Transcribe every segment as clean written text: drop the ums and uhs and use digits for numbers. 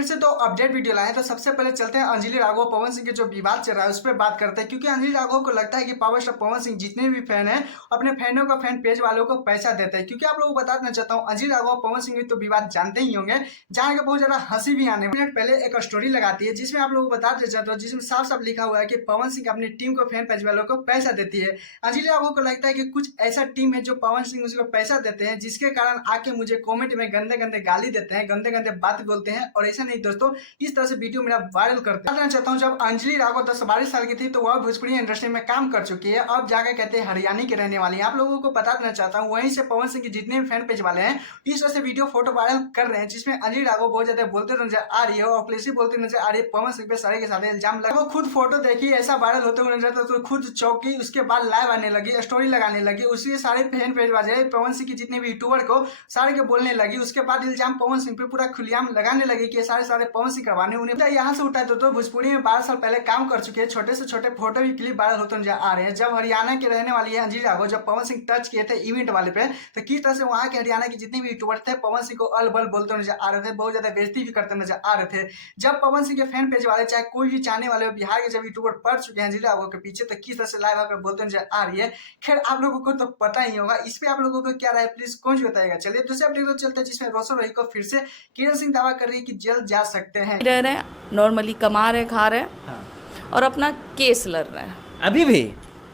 फिर से तो अपडेट वीडियो लाए। तो सबसे पहले चलते हैं अंजलि राघव पवन सिंह के जो विवाद चल रहा है उस पर बात करते हैं, क्योंकि अंजलि राघव को लगता है कि पावर स्टार पवन सिंह जितने भी फैन हैं अपने फैनों को फैन पेज वालों को पैसा देते हैं। क्योंकि आप लोगों को बताना चाहता हूँ, अंजलि राघव पवन सिंह तो विवाद जानते ही होंगे, जहाँ के बहुत ज्यादा हंसी भी आने मिनट पहले एक स्टोरी लगाती है जिसमें आप लोगों को बताते चाहता हूँ, जिसमें साफ साफ लिखा हुआ है कि पवन सिंह अपनी टीम को फैन पेज वालों को पैसा देती है। अंजलि राघव को लगता है कि कुछ ऐसा टीम है जो पवन सिंह उसको पैसा देते हैं, जिसके कारण आके मुझे कमेंट में गंदे गंदे गाली देते हैं, गंदे गंदे बात बोलते हैं। और ऐसा नहीं दोस्तों, इस तरह से वीडियो मेरा वायरल करते हैं। चाहता हूँ, जब अंजलि राघव 10-12 साल की थी तो वह भोजपुरी इंडस्ट्री में काम कर चुकी है। अब जाकर कहते हैं हरियाणा की रहने वाली है। आप लोगों को बताना चाहता हूँ, वहीं से पवन सिंह के जितने भी फैन पेज वाले हैं इस तरह से वीडियो फोटो वायरल कर रहे हैं, जिसमें अंजलि राघव बहुत ज्यादा बोलते नजर आ रही है और अखिलेश बोलते नजर आ रही है। पवन सिंह पे सारे के सारे इल्जाम लगा। खुद फोटो देखी ऐसा वायरल होते हुए नजर, तो खुद चौकी, उसके बाद लाइव आने लगी, स्टोरी लगाने लगी, उसी सारे फैन पेज वाले पवन सिंह के जितने भी यूट्यूबर को सारे के बोलने लगी। उसके बाद इल्जाम पवन सिंह पे पूरा खुलेआम लगाने लगी कि सारे पवन सिंह करवाने। उन्हें यहाँ से उठाए तो भोजपुरी में 12 साल पहले काम कर चुके हैं। छोटे से छोटे फोटो भी क्लिप वायरल होते नजर आ रहे हैं। जब हरियाणा के रहने वाली है अंजलि राघव, जब पवन सिंह टच किए थे इवेंट वाले पे, तो किस तरह से वहां के हरियाणा के जितने भी यूट्यूबर थे पवन सिंह को अल बल बोलते नजर आ रहे थे, बहुत ज्यादा बेइज्जती भी करते नजर आ रहे थे। जब पवन सिंह के फैन पेज वाले चाहे कोई भी चाहने वाले बिहार के जब यूट्यूबर पड़ चुके हैं अंजलि राघव के पीछे, तो किस तरह से लाइव आकर बोलते नजर आ रही है। खैर आप लोगों को तो पता ही होगा, इस पे आप लोगों को क्या राय प्लीज कौन बताएगा। चलिए दूसरे अपडेट को चलते हैं, जिसमें रोशन रोही को फिर से किरण सिंह दावा कर रही है कि जेल जा सकते हैं। रह रहे हैं, नॉर्मली कमा रहे, खा रहे हैं, हाँ। और अपना केस लड़ रहे हैं। अभी भी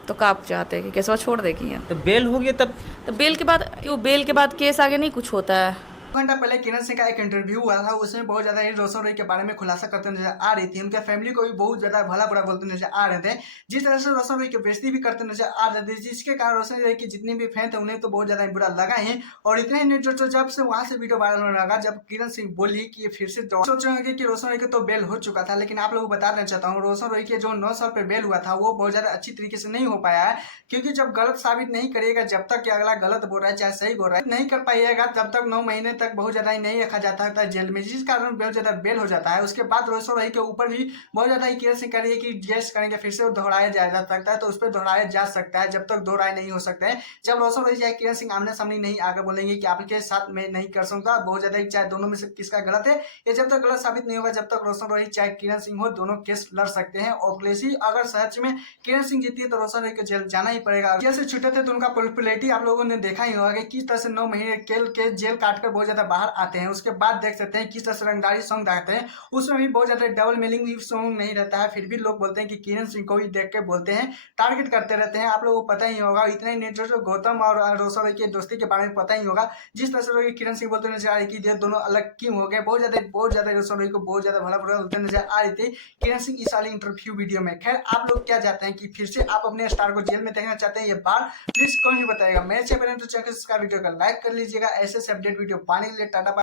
तो क्या आप चाहते हैं कि केसवा छोड़ दे की है? तो बेल हो गया तब तो बेल के बाद केस आगे नहीं कुछ होता है। घंटा पहले किरण सिंह का एक इंटरव्यू हुआ था, उसमें बहुत ज्यादा रोशन रोही के बारे में खुलासा करते नजर आ रही थी। उनके फैमिली को भी बहुत ज्यादा भला बुरा बोलते नजर आ रहे थे, जिस तरह से रोशन रोही की बेइज्जती भी करते नजर आ रहे थे, जिसके कारण रोशन रोही के जितने भी फैन थे उन्हें तो बहुत ज्यादा बुरा लगा है। और इतने ही जो जब से वहां से वीडियो वायरल होने लगा, जब किरण सिंह बोली कि ये फिर से सोच रहे होंगे कि रोशन रोही का तो बेल हो चुका था, लेकिन आप लोगों को बताना चाहता हूँ रोशन रोही के जो 9 साल पे बेल हुआ था वो बहुत ज्यादा अच्छी तरीके से नहीं हो पाया है। क्योंकि जब गलत साबित नहीं करिएगा, जब तक कि अगला गलत बोल रहा है चाहे सही बोल रहा है नहीं कर पाइएगा, तब तक 9 महीने तक बहुत ज्यादा ही नहीं रखा जाता है जेल में, जिस कारण बहुत ज्यादा बेल हो जाता है। उसके बाद रोशन रोही के ऊपर भी बहुत ज्यादा किरण सिंह कह रही है कि जेस करेंगे फिर से वो दोहराया जा सकता है, तो उस पर दोहराया जा सकता है, जब तक दोहराया नहीं हो सकता है। जब रोशन रोही चाहे किरण सिंह आमने सामने नहीं आगे बोलेंगे कि आपके साथ मैं नहीं कर सकता, बहुत ज्यादा चाहे दोनों में से किसका गलत है, ये जब तक गलत साबित नहीं होगा जब तक रोशन रोही चाहे किरण सिंह हो दोनों केस लड़ सकते हैं। और अगर सच में किरण सिंह जीती है तो रोशन रोही को जेल जाना ही पड़ेगा। जेल से छूटे थे तो उनका पॉपुलैरिटी आप लोगों ने देखा ही होगा कि किस तरह से 9 महीने के जेल काटकर बहुत ज्यादा बाहर आते हैं। उसके बाद देख सकते हैं किस तरह से रंगदारी सॉन्ग देखते हैं, उसमें भी बहुत ज्यादा डबल मीनिंग भी सॉन्ग नहीं रहता है, फिर भी लोग बोलते हैं कि किरण सिंह को ही देख के बोलते हैं, टारगेट करते रहते हैं। आप लोगों को पता ही होगा, इतने ही जो गौतम और रोशन रोही की दोस्ती के बारे में पता ही होगा, जिस तरह से किरण सिंह बोलते नजर आ रही कि दोनों अलग क्यों हो गए, बहुत ज्यादा रोशन रोही को बहुत ज्यादा भला बुरा बोलते नजर आ रही थी किरण सिंह इस वाली इंटरव्यू वीडियो में। खैर आप लोग क्या चाहते हैं कि फिर से आप अपने स्टार को जेल में देखना चाहते हैं ये बात, प्लीज कौन ही बताएगा। मेरे चैनल तो चैनल वीडियो का लाइक कर लीजिएगा। ऐसे अपडेट वीडियो पाने के लिए टाटा।